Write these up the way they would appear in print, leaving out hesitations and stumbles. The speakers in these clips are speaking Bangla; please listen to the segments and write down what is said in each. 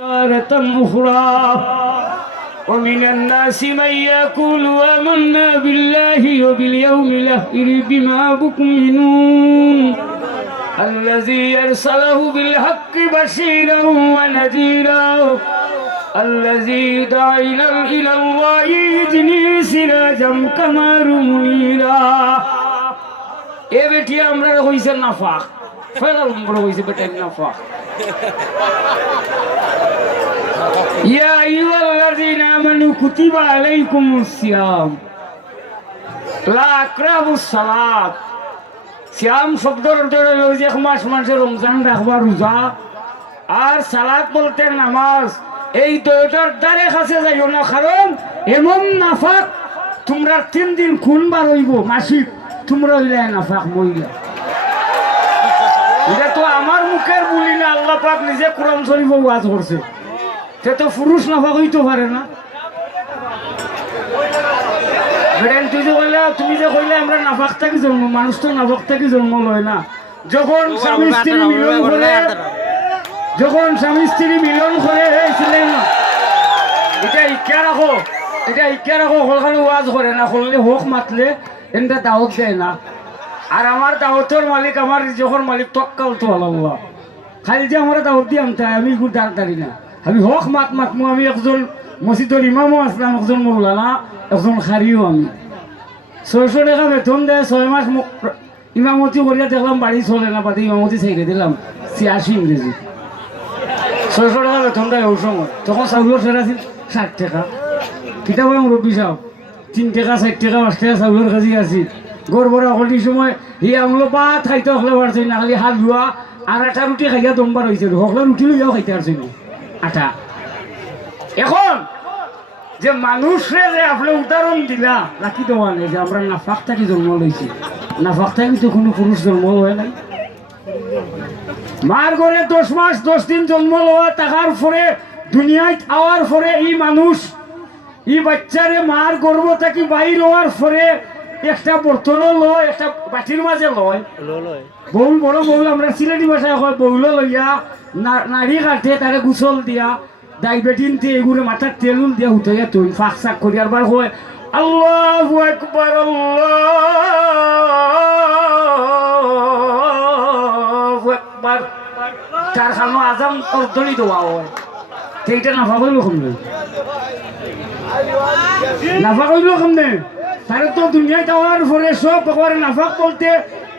تارة أخرى ومن الناس من يقول آمنا بالله وباليوم الآخر بما يؤمنون الذي يرسله بالحق بشيرا ونذيرا الذي يدعى إلى الله يهدي سراجا قمر منيرا এ বেটি আমরা হইছে নাফাক ফেলার বড় হইছে বেটা নাফাক ইয়া আইয়ুহাল্লাযীনা আমানু কুতিবা আলাইকুমুস সিয়াম লা আকরাবুস সালাত সিয়াম শব্দের অর্থ হলো যে এক মাস মানুষের রমজান রাখবা রোজা আর সালাত বলতে নামাজ এই দুইটার দ্বারে কাছে যাইও না কারণ এমন নাফাক তোমরা 3 দিন খুন বার হইব মাসিক তোমরা হইলে নাফাক মহিলা এটা তো আমার মুখের বলি না আল্লাহ পাক নিজে কোরআন শরীফ ওয়াজ করছে সে তো পুরুষ নাফাক হইতে পারে না তুমি যে কইলে আমরা নাফাক থাকি জন্ম মানুষ তো নাফাক থাকি জন্ম লয় না যখন স্বামী স্ত্রী মিলন করে ছিলেন এটা ইচ্ছা রাখো ওখানে ওয়াজ করে না করলে হোক মাতলে এটা দাওয়াত দেয় না আর আমার দাওয়াতের মালিক আমার যখন মালিক তক্কাল তো আল্লাহ খালি যে আমার দাওয়াত দিয়ে আনতে আমি খুব দাঁড়ি না আমি হক মাতমু আমি একজন মসজিদের ইমামও আসলাম একজন মৌলানা একজন খারিও আমি 600 টাকা বেতন দেয় 6 মাস ইমামতি করিয়া দেখলাম বাড়ি চলে না পাতে ইমামতি ছেড়ে দিলাম 86 ইংরেজি 600 টাকা বেতন দেয় ওই সময় তখন চাউলের সেরা ছিল 60 টাকা কিতাব মুরব্বী সাহেব 3 টাকা 4 টাকা 5 টাকা চাউলের কাছে আসি গড় বড় অকলির সময় হি আমলো ভাত খাইতে হকলে পারছি না খালি হাত ধোয়া আর 8 রুটি খাইয়া দমবার হয়েছিল হকলে রুটি লইয়াও খাইতে পারছি না 8 এখন যে মানুষরে যে আপনি উদাহরণ দিলা রাখি দেওয়া নেই যে আমরা নাফাক থাকি জন্ম লইছি নাফাক থাকি তো কোনো পুরুষ জন্ম হয় নাই মার ঘরে 10 মাস 10 দিন জন্ম লওয়া টাকার পরে দুনিয়ায় আওয়ার পরে এই মানুষ এই বাচ্চারে মার গর্ভ থাকি বাইর হওয়ার পরে একটা বর্তন লয় একটা বাটির মাঝে লয় বউল বড় বউল আমরা সিলেটি ভাষায় হয় বউল লইয়া নাড়ি কাটে তারে গুসল দিয়া ডাইবেটিন তে এগুলো মাথার তেলুল দিয়া উঠাইয়া তুই ফাঁক শাক করি আর বার হয় আল্লাহু আকবার আল্লাহু আকবার তার খানো আজান অর্ধনি দেওয়া হয় সেইটা নাফা কইল কমনে নাফা কইল কমনে তারে তো দুনিয়ায় যাওয়ার পরে সব ভগবান নাফাক বলতে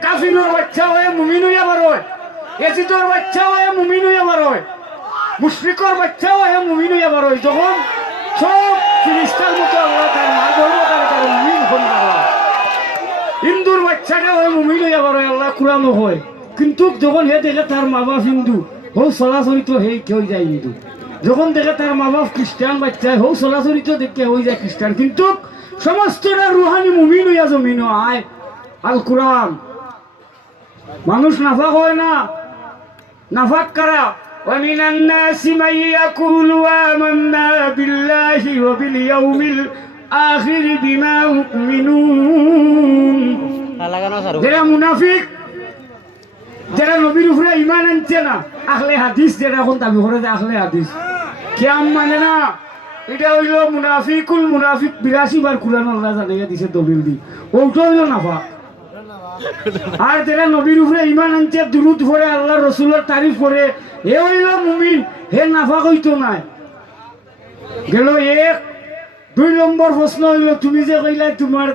কাফিরের বাচ্চা হয়ে মুমিন হইয়া বার হয় এজিদের বাচ্চা হয়ে মুমিন হইয়া বার হয় মুশরিকের বাচ্চা হয়ে মুমিন হইয়া বার হয় যখন সব ফিরিস্তার মতো আল্লাহ তার মা বলবো তার মুমিন হন হিন্দুর বাচ্চাটা হয়ে মুমিন হইয়া বার হয় আল্লাহ কুরানো হয় কিন্তু যখন হে দেখে তার মা বাপ হিন্দু হৌ চলাচলি তো হেই কেউ যায় হিন্দু যখন দেখে তার মা বাপ খ্রিস্টান বাচ্চা হৌ চলাচলি তো দেখে হয়ে যায় খ্রিস্টান কিন্তু সমস্তটা রুহানি মুমিন হইয়া জমিন আয় আল কুরআন মানুষ নাফাক হয় না নাফাক কারা ومن الناس من يقول آمنا بالله وباليوم الآخر بما يؤمنون যারা মুনাফিক যারা নবীর উপরে ঈমান আনছে না আহলে হাদিস যারা এখন দাবি করে যে আহলে হাদিস কিয়াম মানে না এটা হইল মুনাফিক 82 বার কুরআন আল্লাহ জানাইয়া দিছে দলিল দি ওটা হইল নাফাক আর যারা নবীর উপরে ঈমান আনছে দুরূদ পড়ে আল্লাহর রাসূলের তারিফ করে এ হইল মুমিন হে নাফাক হইতো না গেল 1 2 নম্বর প্রশ্ন হইল তুমি যে কইলা তোমার